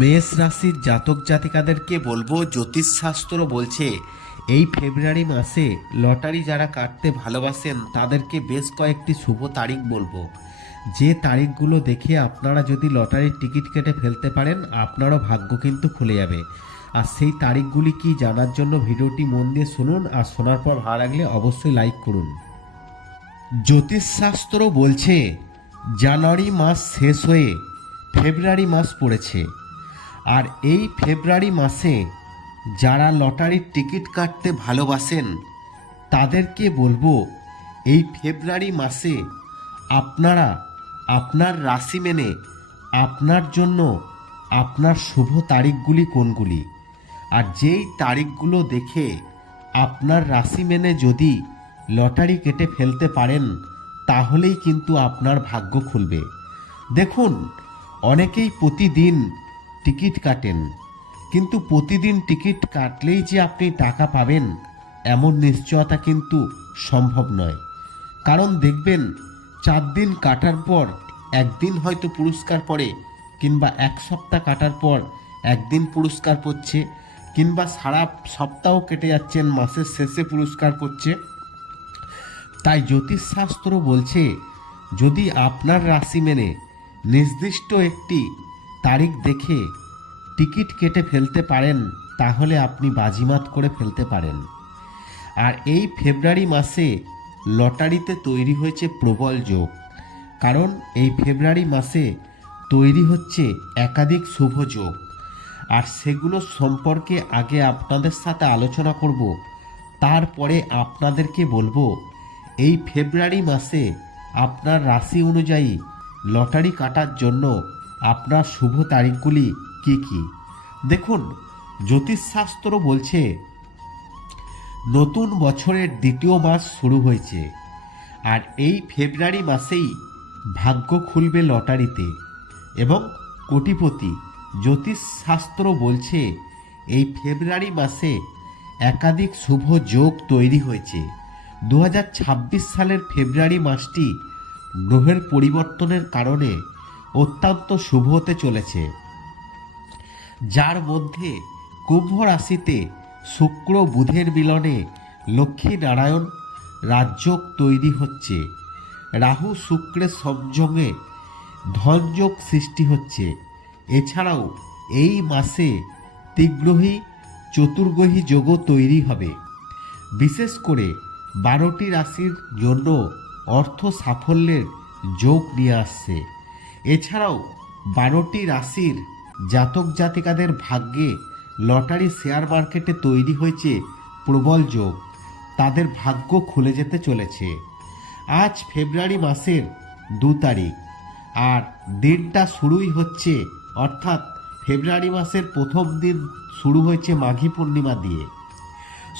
মেষ রাশির জাতক জাতিকাদেরকে বলবো, জ্যোতিষশাস্ত্র বলছে এই ফেব্রুয়ারি মাসে লটারি যারা কাটতে ভালোবাসেন তাদেরকে বেশ কয়েকটি শুভ তারিখ বলবো। যে তারিখগুলো দেখে আপনারা যদি লটারির টিকিট কেটে ফেলতে পারেন আপনারও ভাগ্য কিন্তু খুলে যাবে। আর সেই তারিখগুলি কি জানার জন্য ভিডিওটি মন দিয়ে শুনুন, আর শোনার পর ভালো লাগলে অবশ্যই লাইক করুন। জ্যোতিষশাস্ত্র বলছে জানুয়ারি মাস শেষ হয়ে ফেব্রুয়ারি মাস পড়েছে। আর এই ফেব্রুয়ারি মাসে যারা লটারির টিকিট কাটতে ভালোবাসেন তাদেরকে বলবো, এই ফেব্রুয়ারি মাসে আপনারা আপনার রাশি মেনে আপনার জন্য আপনার শুভ তারিখগুলি কোনগুলি, আর যেই তারিখগুলো দেখে আপনার রাশি মেনে যদি লটারি কেটে ফেলতে পারেন তাহলেই কিন্তু আপনার ভাগ্য খুলবে। দেখুন, অনেকেই প্রতিদিন টিকিট কাটেন, কিন্তু প্রতিদিন টিকিট কাটলেই যে আপনি টাকা পাবেন এমন নিশ্চয়তা কিন্তু সম্ভব নয়। কারণ দেখবেন 4 দিন কাটার পর একদিন হয়তো পুরস্কার পড়ে, কিংবা এক সপ্তাহ কাটার পর একদিন পুরস্কার পড়ছে, কিংবা সারা সপ্তাহ কেটে যাচ্ছেন মাসের শেষে পুরস্কার পড়ছে। তাই জ্যোতিষশাস্ত্র বলছে যদি আপনার রাশি মেনে নির্দিষ্ট একটি তারিখ দেখে টিকিট কেটে ফেলতে পারেন তাহলে আপনি বাজিমাত করে ফেলতে পারেন। আর এই ফেব্রুয়ারি মাসে লটারিতে তৈরি হয়েছে প্রবল যোগ, কারণ এই ফেব্রুয়ারি মাসে তৈরি হচ্ছে একাধিক শুভ যোগ। আর সেগুলো সম্পর্কে আগে আপনাদের সাথে আলোচনা করব, তারপরে আপনাদেরকে বলবো এই ফেব্রুয়ারি মাসে আপনার রাশি অনুযায়ী লটারি কাটার জন্য আপনার শুভ তারিখগুলি কি কি। দেখুন, জ্যোতিষশাস্ত্র বলছে নতুন বছরের দ্বিতীয় মাস শুরু হয়েছে, আর এই ফেব্রুয়ারি মাসেই ভাগ্য খুলবে লটারিতে এবং কোটিপতি। জ্যোতিষশাস্ত্র বলছে এই ফেব্রুয়ারি মাসে একাধিক শুভ যোগ তৈরি হয়েছে। 2026 সালের ফেব্রুয়ারি মাসটি গ্রহের পরিবর্তনের কারণে অত্যন্ত শুভ হতে চলেছে, যার মধ্যে কুম্ভ রাশিতে শুক্র বুধের মিলনে লক্ষ্মী নারায়ণ রাজযোগ তৈরি হচ্ছে। রাহু শুক্রের সংযোগে ধনযোগ সৃষ্টি হচ্ছে। এছাড়াও এই মাসে ত্রিগ্রহী চতুর্গ্রহী যোগও তৈরি হবে। বিশেষ করে 12টি রাশির জন্য অর্থ সাফল্যের যোগ নিয়ে আসছে। এছাড়াও 12টি রাশির জাতক জাতিকাদের ভাগ্যে লটারি শেয়ার মার্কেটে তৈরি হয়েছে প্রবল যোগ, তাদের ভাগ্য খুলে যেতে চলেছে। আজ ফেব্রুয়ারি মাসের 2 তারিখ, আর দিনটা শুরুই হচ্ছে, অর্থাৎ ফেব্রুয়ারি মাসের প্রথম দিন শুরু হয়েছে মাঘী পূর্ণিমা দিয়ে।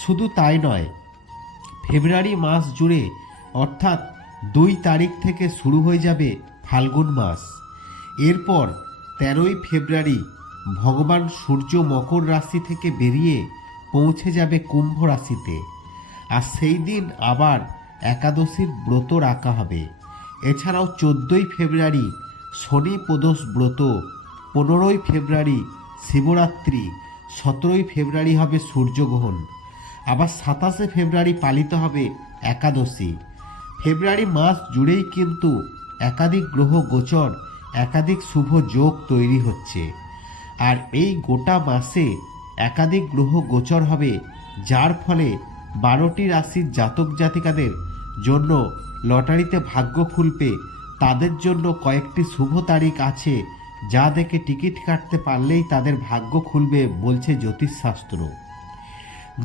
শুধু তাই নয়, ফেব্রুয়ারি মাস জুড়ে অর্থাৎ 2 তারিখ থেকে শুরু হয়ে যাবে ফাল্গুন মাস। এরপর 13ই ফেব্রুয়ারি ভগবান সূর্য মকর রাশি থেকে বেরিয়ে পৌঁছে যাবে কুম্ভ রাশিতে, আর সেই দিন আবার একাদশীর ব্রত রাখা হবে। এছাড়াও 14ই ফেব্রুয়ারি শনি প্রদোষ ব্রত, 15ই ফেব্রুয়ারি শিবরাত্রি, 17ই ফেব্রুয়ারি হবে সূর্যগ্রহণ, আবার 27শে ফেব্রুয়ারি পালিত হবে একাদশী। ফেব্রুয়ারি মাস জুড়েই কিন্তু একাধিক গ্রহ গোচর, একাধিক শুভ যোগ তৈরি হচ্ছে। আর এই গোটা মাসে একাধিক গ্রহ গোচর হবে, যার ফলে 12টি রাশির জাতক জাতিকাদের জন্য লটারিতে ভাগ্য খুলবে। তাদের জন্য কয়েকটি শুভ তারিখ আছে যা দেখে টিকিট কাটতে পারলেই তাদের ভাগ্য খুলবে বলছে জ্যোতিষশাস্ত্র।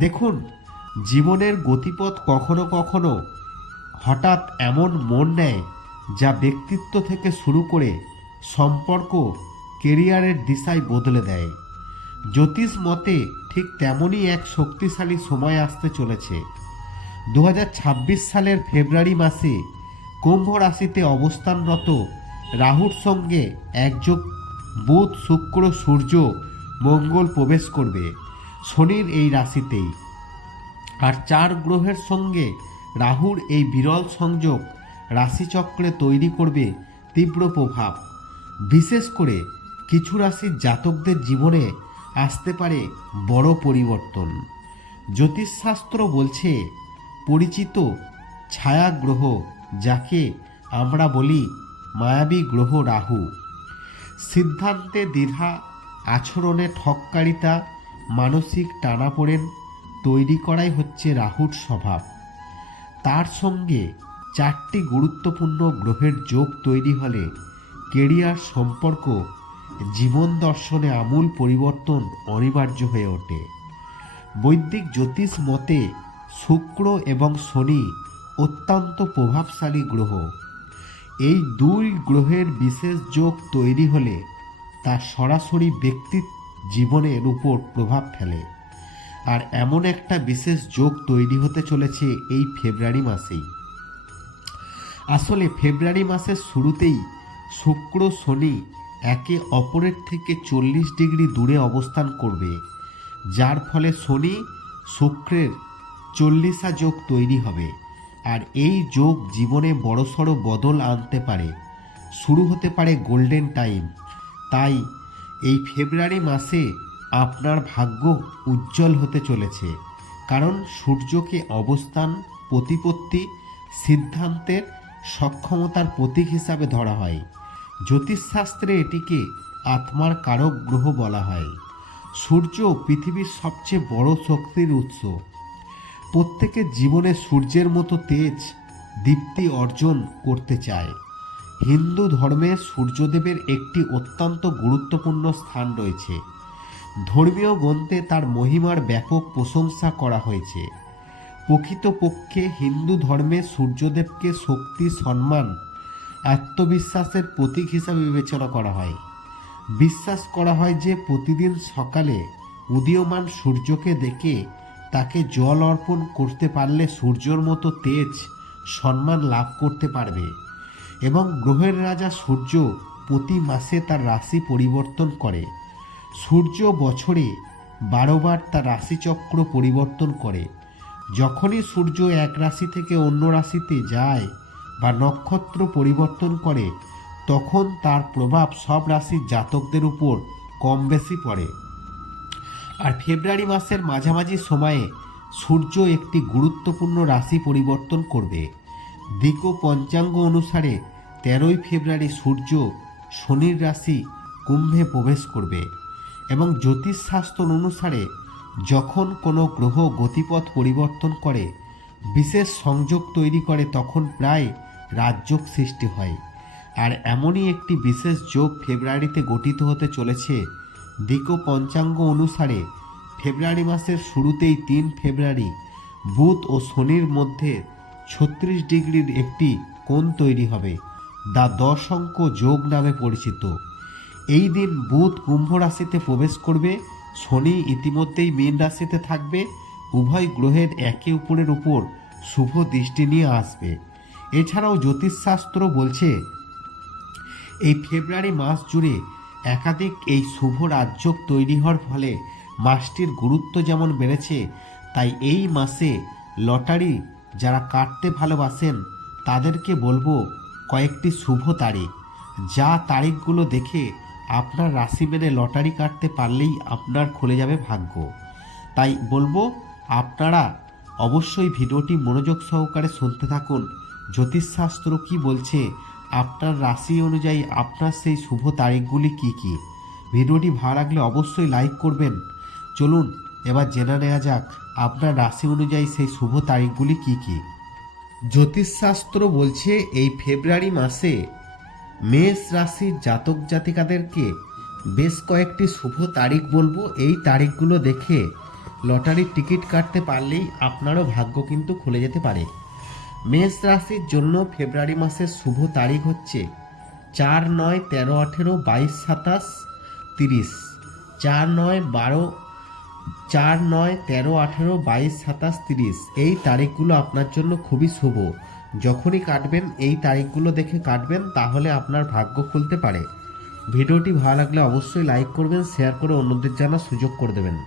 দেখুন, জীবনের গতিপথ কখনো কখনো হঠাৎ এমন মোড় নেয় যা ব্যক্তিত্ব থেকে শুরু করে সম্পর্ক, কেরিয়ারের দিশায় বদলে দেয়। জ্যোতিষ মতে ঠিক তেমনই এক শক্তিশালী সময় আসতে চলেছে। 2026 সালের ফেব্রুয়ারি মাসে কুম্ভ রাশিতে অবস্থানরত রাহুর সঙ্গে একযোগ বুধ শুক্র সূর্য মঙ্গল প্রবেশ করবে শনির এই রাশিতেই। আর 4 গ্রহের সঙ্গে রাহুর এই বিরল সংযোগ রাশিচক্রে তৈরি করবে তীব্র প্রভাব। বিশেষ করে কিছু রাশির জাতকদের জীবনে আসতে পারে বড় পরিবর্তন। জ্যোতিষশাস্ত্র বলছে পরিচিত ছায়া গ্রহ, যাকে আমরা বলি মায়াবী গ্রহ রাহু, সিদ্ধান্তে দ্বিধা, আচরণে ঠককারিতা, মানসিক টানাপোড়েন তৈরি করাই হচ্ছে রাহুর স্বভাব। তার সঙ্গে 4টি গুরুত্বপূর্ণ গ্রহের যোগ তৈরি হলে কেরিয়ার, সম্পর্ক, জীবন দর্শনে আমূল পরিবর্তন অনিবার্য হয়ে ওঠে। বৈদিক জ্যোতিষ মতে শুক্র এবং শনি অত্যন্ত প্রভাবশালী গ্রহ। এই দুই গ্রহের বিশেষ যোগ তৈরি হলে তা সরাসরি ব্যক্তির জীবনের উপর প্রভাব ফেলে। আর এমন একটা বিশেষ যোগ তৈরি হতে চলেছে এই ফেব্রুয়ারি মাসেই। আসলে ফেব্রুয়ারি মাসের শুরুতেই শুক্র শনি একে অপরের থেকে 40 ডিগ্রি দূরে অবস্থান করবে, যার ফলে শনি শুক্রের 40 যোগ তৈরি হবে। আর এই যোগ জীবনে বড়সড় বদল আনতে পারে, শুরু হতে পারে গোল্ডেন টাইম। তাই এই ফেব্রুয়ারি মাসে আপনার ভাগ্য উজ্জ্বল হতে চলেছে, কারণ সূর্যকে অবস্থান, প্রতিপত্তি, সিদ্ধান্তের সক্ষমতার প্রতীক হিসাবে ধরা হয়। জ্যোতিষশাস্ত্রে এটিকে আত্মার কারক গ্রহ বলা হয়। সূর্য পৃথিবীর সবচেয়ে বড় শক্তির উৎস। প্রত্যেকের জীবনে সূর্যের মতো তেজ, দীপ্তি অর্জন করতে চায়। হিন্দু ধর্মে সূর্যদেবের একটি অত্যন্ত গুরুত্বপূর্ণ স্থান রয়েছে। ধর্মীয় গ্রন্থে তার মহিমার ব্যাপক প্রশংসা করা হয়েছে। প্রকৃতপক্ষে হিন্দু ধর্মে সূর্যদেবকে শক্তি, সম্মান, আত্মবিশ্বাসের প্রতীক হিসাবে বিবেচনা করা হয়। বিশ্বাস করা হয় যে প্রতিদিন সকালে উদীয়মান সূর্যকে দেখে তাকে জল অর্পণ করতে পারলে সূর্যর মতো তেজ, সম্মান লাভ করতে পারবে। এবং গ্রহের রাজা সূর্য প্রতি মাসে তার রাশি পরিবর্তন করে। সূর্য বছরে 12 বার তার রাশিচক্র পরিবর্তন করে। যখনই সূর্য এক রাশি থেকে অন্য রাশিতে যায় বা নক্ষত্র পরিবর্তন করে, তখন তার প্রভাব সব রাশির জাতকদের উপর কম বেশি পড়ে। আর ফেব্রুয়ারি মাসের মাঝামাঝি সময়ে সূর্য একটি গুরুত্বপূর্ণ রাশি পরিবর্তন করবে। দিক ও পঞ্চাঙ্গ অনুসারে 13ই ফেব্রুয়ারি সূর্য শনির রাশি কুম্ভে প্রবেশ করবে। এবং জ্যোতিষশাস্ত্র অনুসারে যখন কোনো গ্রহ গতিপথ পরিবর্তন করে, বিশেষ সংযোগ তৈরি করে, তখন প্রায় রাজযোগ সৃষ্টি হয়। আর এমনই একটি বিশেষ যোগ ফেব্রুয়ারিতে গঠিত হতে চলেছে। দিক ও পঞ্চাঙ্গ অনুসারে ফেব্রুয়ারি মাসের শুরুতেই 3 ফেব্রুয়ারি বুধ ও শনির মধ্যে 36 ডিগ্রির একটি কোণ তৈরি হবে, দ্য 10 অঙ্ক যোগ নামে পরিচিত। এই দিন বুধ কুম্ভ রাশিতে প্রবেশ করবে, শনি ইতিমধ্যেই মীন রাশিতে থাকবে। উভয় গ্রহের একে অপরের উপর শুভ দৃষ্টি নিয়ে আসবে। এছাড়াও জ্যোতিষশাস্ত্র বলছে এই ফেব্রুয়ারি মাস জুড়ে একাধিক এই শুভ রাজযোগ তৈরি হওয়ার ফলে মাসটির গুরুত্ব যেমন বেড়েছে, তাই এই মাসে লটারি যারা কাটতে ভালোবাসেন তাদেরকে বলবো কয়েকটি শুভ তারিখ, যা তারিখগুলো দেখে আপনার রাশি মেনে লটারি কাটতে পারলেই আপনার খুলে যাবে ভাগ্য। তাই বলবো আপনারা অবশ্যই ভিডিওটি মনোযোগ সহকারে শুনতে থাকুন। জ্যোতিষশাস্ত্র কি বলছে, আপনার রাশি অনুযায়ী আপনার সেই শুভ তারিখগুলি কি কি। ভিডিওটি ভালো লাগলে অবশ্যই লাইক করবেন। চলুন এবার জেনে নেওয়া যাক আপনার রাশি অনুযায়ী সেই শুভ তারিখগুলি কি কি। জ্যোতিষশাস্ত্র বলছে এই ফেব্রুয়ারি মাসে মেষ রাশির জাতক জাতিকাদেরকে বেশ কয়েকটি শুভ তারিখ বলবো। এই তারিখগুলো দেখে লটারির টিকিট কাটতে পারলেই আপনারও ভাগ্য কিন্তু খুলে যেতে পারে। মেষ রাশির জন্য ফেব্রুয়ারি মাসের শুভ তারিখ হচ্ছে 4, 9, 13, 18, 22, 27, 30। 4, 9, 12, 4, 9, 13, 18, 22, 27, 30 এই তারিখগুলো আপনার জন্য খুবই শুভ। যখনই কাটবেন এই তারিখগুলো দেখে কাটবেন, তাহলে আপনার ভাগ্য খুলতে পারে। ভিডিওটি ভালো লাগলে অবশ্যই লাইক করবেন, শেয়ার করে অন্যদের জানার সুযোগ করে দেবেন।